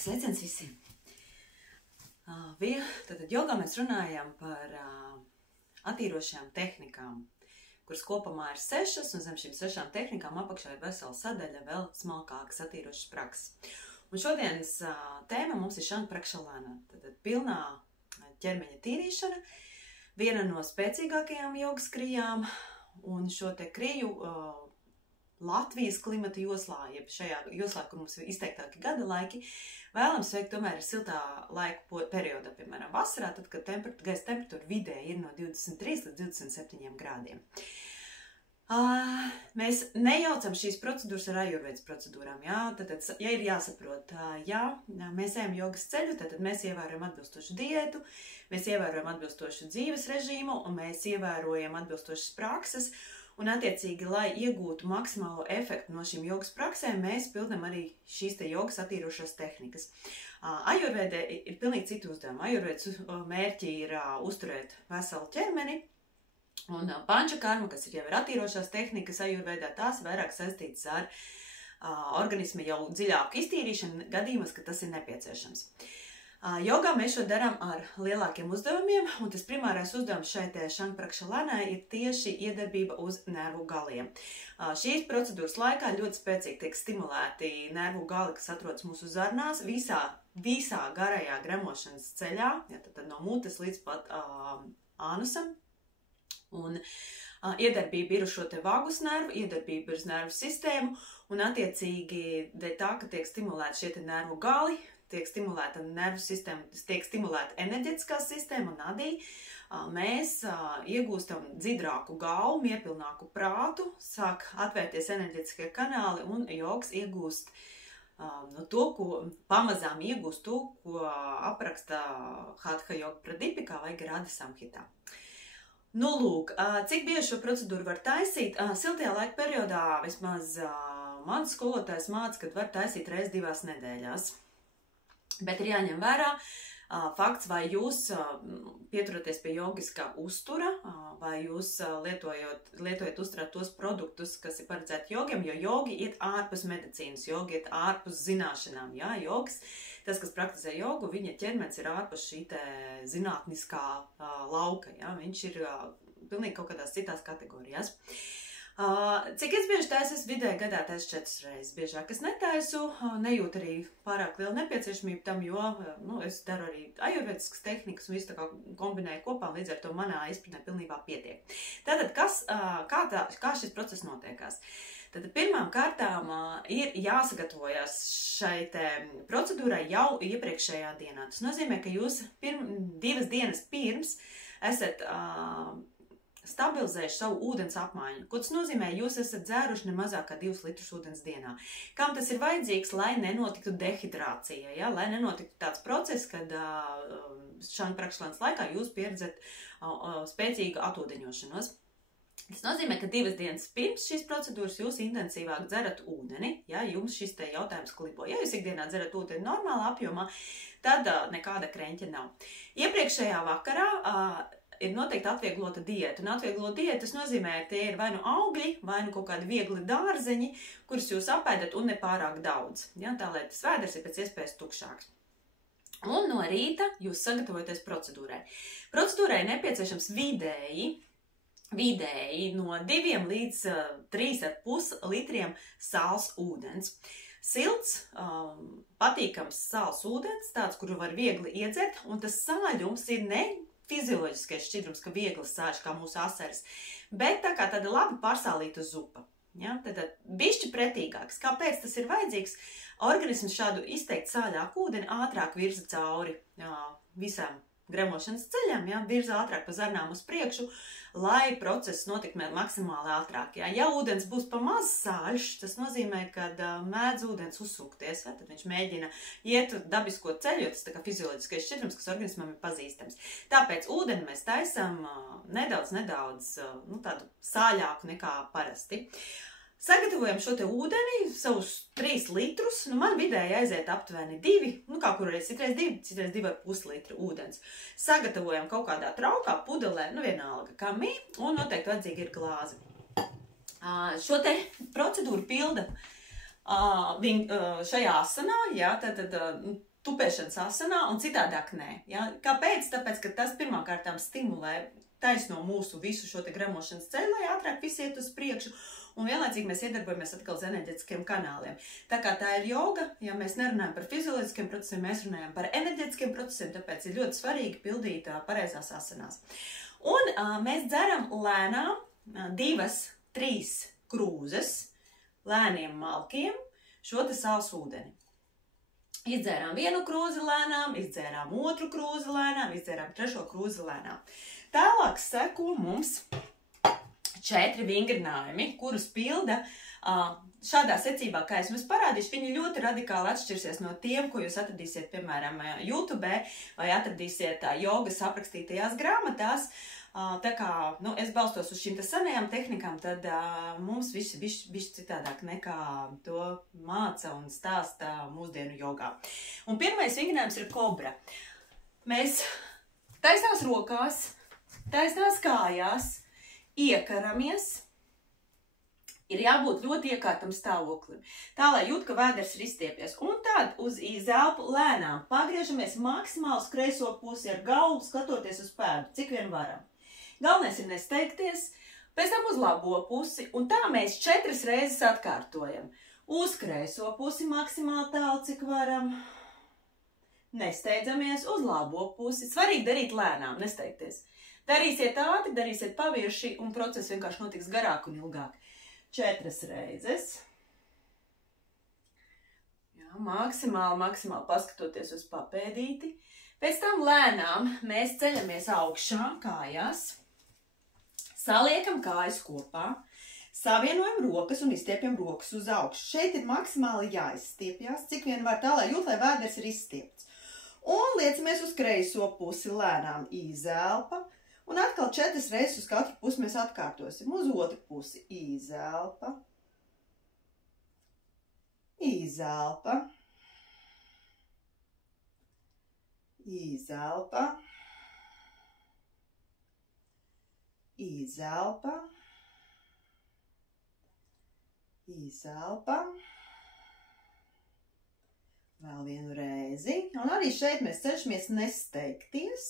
Sveiciens visiem! Tātad jogā mēs runājam par attīrošajām tehnikām, kuras kopumā ir 6, un zem šīm 6 tehnikām apakšā ir vesela sadaļa vēl smalkākas attīrošas prakses. Un šodienas tēma mums ir Šana Prakšalāna, tātad pilnā ķermeņa tīrīšana, viena no spēcīgākajām jogas krijām, un šo te kriju Latvijas klimata joslā, jeb šajā joslā, kur mums ir izteiktāki gada laiki, vēlams veikt tomēr ir siltā laika periodā, piemēram, vasarā, tad, kad gaisa temperatūra vidēji ir no 23 līdz 27 grādiem. Mēs nejaucam šīs procedūras ar ajurvēdas procedūrām, jā, tad, ja ir jāsaprot, ja mēs ejam jogas ceļu, tad mēs ievērojam atbilstošu diētu, mēs ievērojam atbilstošu dzīves režīmu, un mēs ievērojam atbilstošas prakses, un attiecīgi, lai iegūtu maksimālo efektu no šīm jogas praksēm, mēs pildam arī šīs te jogas attīrošās tehnikas. Ajurvēdē ir pilnīgi citu uzdevumu. Ajurvēdas mērķi ir uzturēt veselu ķermeni, un pančakarma, kas jau ir attīrošās tehnikas ajurvēdā, tās vairāk saistītas ar organisma jau dziļāku iztīrīšanu gadījumos, ka tas ir nepieciešams. Jogā mēs šo darām ar lielākiem uzdevumiem, un tas primārais uzdevums šai te Šana Prakšalānai ir tieši iedarbība uz nervu galiem. Šīs procedūras laikā ļoti spēcīgi tiek stimulēti nervu gali, kas atrodas mūsu zarnās, visā garajā gremošanas ceļā, ja, tad no mutes līdz pat ānusam. Un iedarbība ir uz šo te vagus nervu, iedarbība ir uz nervu sistēmu, un attiecīgi dēļ tā, ka tiek stimulēti šie te nervu gali, tiek stimulēta nervu sistēma, tiek stimulēta enerģetiskā sistēma un nadī, mēs iegūstam dzidrāku galvu, miepilnāku prātu, sāk atvērties enerģetiskie kanāli un jogs iegūst to, ko pamazām iegūst to, ko apraksta Hatha Yoga Pradipikā vai Grāda Samhitā. Nu, lūk, cik bieži šo procedūru var taisīt? Siltajā laika periodā vismaz mans skolotājs māca, kad var taisīt reiz 2 nedēļās. Bet ir jāņem vērā fakts, vai jūs pieturaties pie jogiskā uztura, vai jūs lietojat uzturēt tos produktus, kas ir paredzēti jogiem, jo jogi iet ārpus medicīnas, jogi iet ārpus zināšanām. Jā, jogs, tas, kas praktizē jogu, viņa ķermenis ir ārpus šī te zinātniskā lauka. Jā, viņš ir pilnīgi kaut kādās citās kategorijās. Cik es bieži taisu? Es vidēji gadā taisu 4 reizes. Biežāk es netaisu, nejūtu arī pārāk lielu nepieciešamību tam, jo es daru arī ajurvēdiskas tehnikas un visu tā kā kombinēju kopā, līdz ar to manā izpratnē pilnībā pietiek. Tātad, kā šis process notiekās? Tad pirmām kārtām ir jāsagatavojas šai te procedūrai jau iepriekšējā dienā. Tas nozīmē, ka jūs 2 dienas pirms esat stabilizējuši savu ūdens apmaiņu. Ko tas nozīmē? Jūs esat dzēruši ne mazāk kā 2 litrus ūdens dienā. Kam tas ir vajadzīgs, lai nenotiktu dehidrācija, ja? Lai nenotiktu tāds process, kad Šana Prakšalānas laikā jūs pieredzat spēcīgu atūdeņošanos. Tas nozīmē, ka 2 dienas pirms šīs procedūras jūs intensīvāk dzerat ūdeni, ja jums šis te jautājums klibo. Ja jūs ikdienā dzerat ūdeni normālā apjomā, tad nekāda kreņķa nav. Iepriekšējā vakarā ir noteikti atvieglota diēta. Un atvieglota diēta, tas nozīmē, ka tie ir vai nu augļi, vai nu kaut kādi viegli dārzeņi, kurus jūs apēdat un ne pārāk daudz. Ja, tā, lai tas vēders ir pēc iespējas tukšāks. Un no rīta jūs sagatavojaties procedūrai. Procedūrai nepieciešams vidēji no 2 līdz 3,5 litriem sāls ūdens. Silts, patīkams sāls ūdens, tāds, kuru var viegli iedzert, un tas sāļums ir ne fizioloģiskais šķidrums, ka viegli sāļš kā mūsu asaris, bet tā kā tāda labi pārsālīta zupa. Ja? Tad bišķi pretīgāks. Kāpēc tas ir vajadzīgs? Organisms šādu izteikti sāļāku ūdeni ātrāk virza cauri visām gremošanas ceļam, ja? Virza ātrāk pa zarnām uz priekšu, lai process notiktu maksimāli ātrāk. Ja ūdens būs pa maz sāļš, tas nozīmē, ka mēdz ūdens uzsūkties, ja? Tad viņš mēģina iet dabisko ceļu, jo tas tā kā fizioloģiskais šķidrums, kas organismam ir pazīstams. Tāpēc ūdeni mēs taisam nedaudz tādu sāļāku nekā parasti. Sagatavojam šo te ūdeni, savus 3 litrus, man vidēji aiziet aptuveni 2, kā kurreiz citreiz 2,5 litru ūdens. Sagatavojam kaut kādā traukā, pudelē, vienalga kamī, un noteikti vajadzīgi ir glāzi. Šo te procedūru pilda šajā asanā, jā, tad tupēšanas asanā un citādāk nē. Ja? Kāpēc? Tāpēc, ka tas pirmkārtām stimulē taisno mūsu visu šo te gremošanas ceļu, lai ātrāk viss iet uz priekšu, un vienlaicīgi mēs iedarbojamies atkal uz enerģetiskiem kanāliem. Tā kā tā ir joga, ja mēs nerunājam par fizioloģiskiem procesiem, mēs runājam par enerģetiskiem procesiem, tāpēc ir ļoti svarīgi pildīt pareizās asanās. Un mēs dzeram lēnām 2-3 krūzes, lēniem malkiem, šo te saules ūdeni. Izdzērām 1 krūzi lēnām, izdzērām 2 krūzi lēnām, izdzērām 3 krūzi lēnām. Tālāk seko mums 4 vingrinājumi, kurus pilda šādā secībā, kā es jums parādīšu. Viņi ļoti radikāli atšķirsies no tiem, ko jūs atradīsiet, piemēram, YouTube vai atradīsiet jogas aprakstītajās grāmatās. Tā kā es balstos uz šīm senajām tehnikām, tad mums viss bišķi citādāk nekā to māca un stāsta mūsdienu jogā. Un pirmais vingrinājums ir kobra. Mēs taisnās rokās, taisnās kājās, iekaramies. Ir jābūt ļoti iekārtam stāvoklim. Tā, lai jūt, ka vēders ir izstiepies. Un tad uz izelpu lēnām pagriežamies maksimāli uz kreiso pusi ar galvu, skatoties uz pēdu, cik vien varam. Galvenais ir nesteigties, pēc tam uz labo pusi, un tā mēs 4 reizes atkārtojam. Uz kreiso pusi maksimāli tālu, cik varam. Nesteidzamies uz labo pusi. Svarīgi darīt lēnām, nesteigties. Darīsiet ātri, darīsiet pavirši, un process vienkārši notiks garāk un ilgāk. 4 reizes. Jā, maksimāli paskatoties uz papēdīti. Pēc tam lēnām mēs ceļamies augšā kājās. Saliekam kājas kopā, savienojam rokas un izstiepjam rokas uz augšu. Šeit ir maksimāli jāizstiepjās, cik vien var tā, lai jūt, lai vēders ir izstiepts. Un liecamies uz kreiso pusi lēnām izelpa, un atkal 4 reizes uz katru pusi mēs atkārtosim. Uz otru pusi izelpa, izelpa, izelpa, izelpa, izelpa, vēl vienu reizi, un arī šeit mēs cenšamies nesteigties,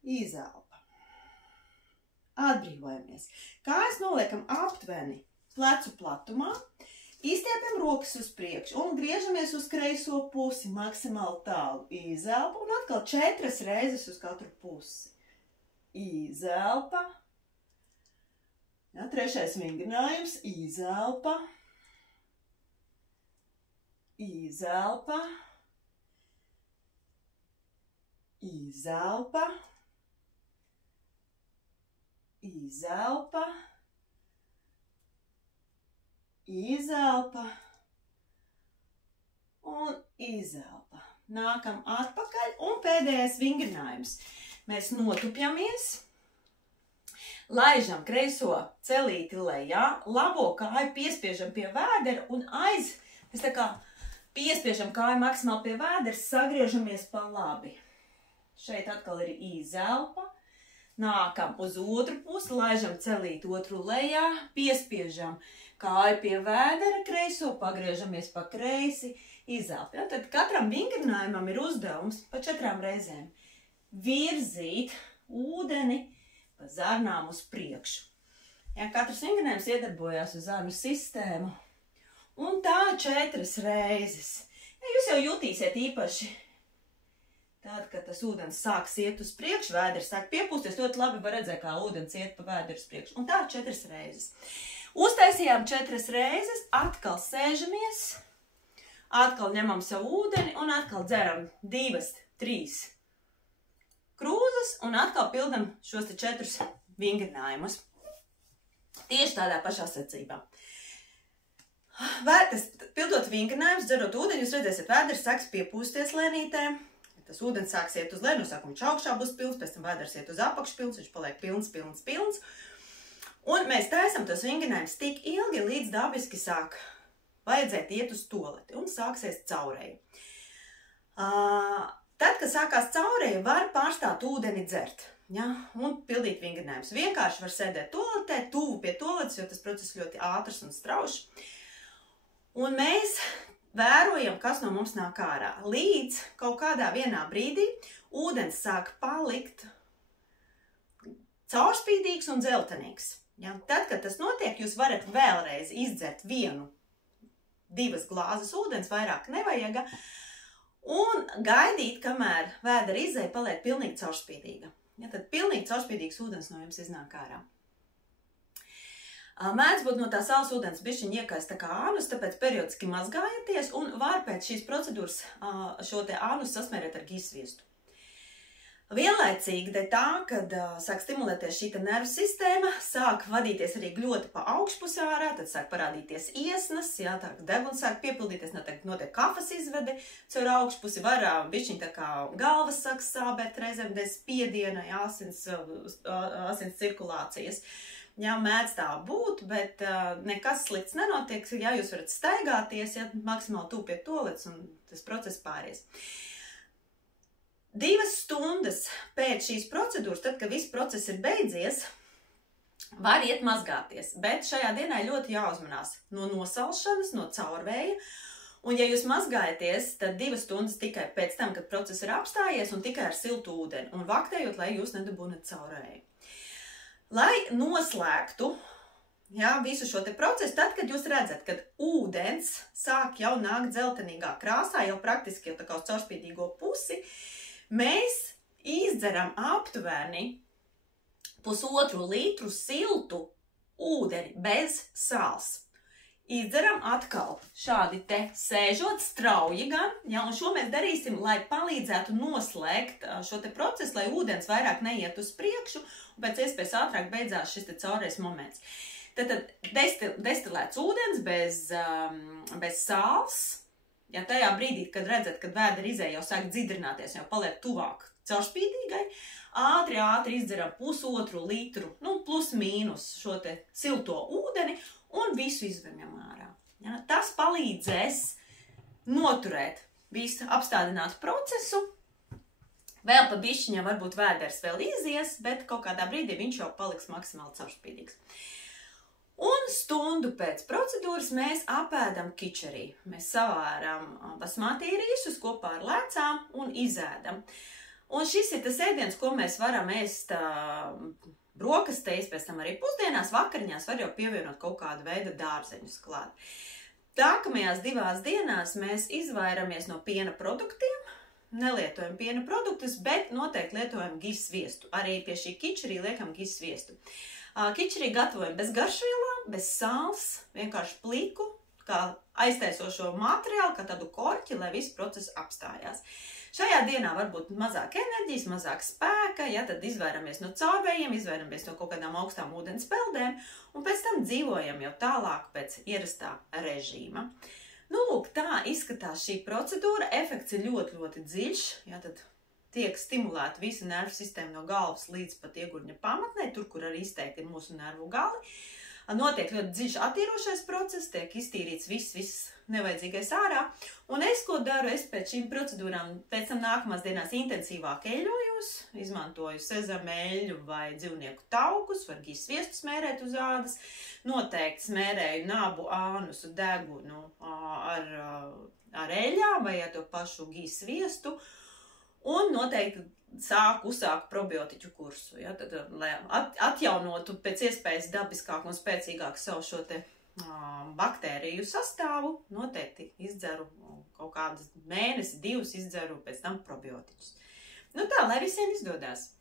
izelpa, atbrīvojamies, kājas noliekam aptuveni plecu platumā, izstiepjam rokas uz priekšu un griežamies uz kreiso pusi maksimāli tālu, izelpa, un atkal 4 reizes uz katru pusi. Izelpa. Ja, 3. vingrinājums. Izelpa. Izelpa. Izelpa. Izelpa. Izelpa. Un izelpa. Nākam atpakaļ un pēdējais vingrinājums. Mēs notupjamies, laižam kreiso celīti lejā, labo kāju piespiežam pie vēdera un mēs tā kā piespiežam kāju maksimāli pie vēdera, sagriežamies pa labi. Šeit atkal ir izelpa, nākam uz otru pusi, laižam celīti otru lejā, piespiežam kāju pie vēdera kreiso, pagriežamies pa kreisi, izelpa. Ja, tad katram vingrinājumam ir uzdevums pa 4 reizēm. Virzīt ūdeni pa zarnām uz priekšu. Ja, katrs vingrinājums iedarbojās uz zarnu sistēmu. Un tā 4 reizes. Ja, jūs jau jutīsiet īpaši tad, kad tas ūdens sāks iet uz priekšu, vēders sāk piepūsties, ļoti labi var redzēt, kā ūdens iet pa vēderu uz priekšu. Un tā 4 reizes. Uztaisījām 4 reizes, atkal sēžamies, atkal ņemam savu ūdeni un atkal dzeram 2-3 krūzes un atkal pildam šos 4 vingrinājumus. Tieši tādā pašā secībā. Pildot vingrinājumus, dzerot ūdeni, jūs redzēsiet, vēders sāks piepūsties lēnītē. Tas ūdens sāks iet uz leju, no sākuma viņš augšā būs pilns, pēc tam vēders iet uz apakšu pilns, viņš paliek pilns. Un mēs taisam tos vingrinājumus tik ilgi, līdz dabiski sāk vajadzēt iet uz toleti un sāksies caurēji. Tad, kad sākās caurēji, var pārstāt ūdeni dzert, ja, un pildīt vingrinājumus. Vienkārši var sēdēt toletē, tuvu pie toletes, jo tas process ļoti ātrs un straušs. Un mēs vērojam, kas no mums nāk ārā. Līdz kaut kādā vienā brīdī ūdens sāk palikt caurspīdīgs un dzeltenīgs. Ja? Tad, kad tas notiek, jūs varat vēlreiz izdzert 1-2 glāzes ūdens, vairāk nevajaga, un gaidīt, kamēr vēdera izēja paliek pilnīgi caurspīdīga. Ja? Tad pilnīgi caurspīdīgs ūdens no jums iznāk ārā. Mēdz būt no tā saules ūdens bišķiņ iekais tā kā ānus, tāpēc periodiski mazgājieties un var pēc šīs procedūras šo te ānus sasmērēt ar gīzsviestu. Vienlaicīgi dēļ tā, kad sāk stimulēties šī nervu sistēma, sāk vadīties arī gļoti pa augšpusē ārā, tad sāk parādīties iesnas, jā, tā deguns sāk piepildīties, notiek kafas izvede caur augšpusi, var bišķiņ tā kā galvas sāk sābēt reizēm dēļ spiediena, jā, asins cirkulācijas. Jā, mēdz tā būt, bet nekas slikts nenotiek, jā, jūs varat staigāties, ja maksimāli tūp pie toalets un tas process pāries. 2 stundas pēc šīs procedūras, tad, kad viss process ir beidzies, var iet mazgāties, bet šajā dienā ļoti jāuzmanās no nosalšanas, no caurvēja, un ja jūs mazgājaties, tad 2 stundas tikai pēc tam, kad process ir apstājies un tikai ar siltu ūdeni, un vaktējot, lai jūs nedabūnat caurvēju. Lai noslēgtu visu šo te procesu, tad, kad jūs redzat, kad ūdens sāk jau nākt dzeltenīgā krāsā, jau praktiski jau tā kā uz caurspīdīgo pusi, mēs izdzeram aptuveni 1,5 litru siltu ūdeni bez sāls. Izdzeram atkal šādi te sēžot strauji gan, ja, un šo mēs darīsim, lai palīdzētu noslēgt šo te procesu, lai ūdens vairāk neiet uz priekšu, un pēc iespējas ātrāk beidzās šis te caurējs moments. Tad destilēts ūdens bez sāls, ja tajā brīdī, kad redzat, kad vēdera izēja jau sāk dzidrināties, jau paliek tuvāk caurspīdīgai, ātri izdzeram 1,5 litru, plus mīnus šo te silto ūdeni un visu izveņam ārā. Ja? Tas palīdzēs noturēt visu apstādinātu procesu. Vēl pa bišķiņam varbūt vēders vēl izies, bet kaut kādā brīdī viņš jau paliks maksimāli caurspīdīgs. Un stundu pēc procedūras mēs apēdam kičerī. Mēs savāram basmati rīsus kopā ar lēcām un izēdam. Un šis ir tas ēdiens, ko mēs varam ēst brokastēs, pēc tam arī pusdienās, vakariņās var jau pievienot kaut kādu veidu dārzeņus klāt. Nākamajās 2 dienās mēs izvairamies no piena produktiem, nelietojam piena produktus, bet noteikti lietojam gīzsviestu. Arī pie šī kičerī liekam gīzsviestu. Kičerī gatavojam bez garšvielām, bez sāls, vienkārši pliku, kā aiztaisošo materiālu, kā tādu korķi, lai viss process apstājās. Šajā dienā var būt mazāk enerģijas, mazāk spēka, ja tad izvairamies no caurvējiem, izvairamies no kaut kādām augstām ūdens peldēm, un pēc tam dzīvojam jau tālāk pēc ierastā režīma. Lūk, tā izskatās šī procedūra, efekts ir ļoti, ļoti dziļš, ja tad tiek stimulēta visa nervu sistēma no galvas līdz pat iegurņa pamatnē, tur, kur arī izteikti ir mūsu nervu gali. Notiek ļoti dziļš attīrošais process, tiek iztīrīts viss nevajadzīgais ārā. Un es, ko daru, es pēc šīm procedūrām pēc tam nākamās dienās intensīvāk eļļojos, izmantoju sezameļu vai dzīvnieku taukus, var gīzsviestu smērēt uz ādas, noteikti smērēju nabu, ānusu, degunu ar eļļām vai ar to pašu gīzsviestu. Un noteikti uzsāku probiotiķu kursu, ja, tad, lai atjaunotu pēc iespējas dabiskāku un spēcīgāku savu šo te baktēriju sastāvu, noteikti izdzeru kaut kādas mēnesi, 2 izdzeru pēc tam probiotiķus. Tā, lai visiem izdodās!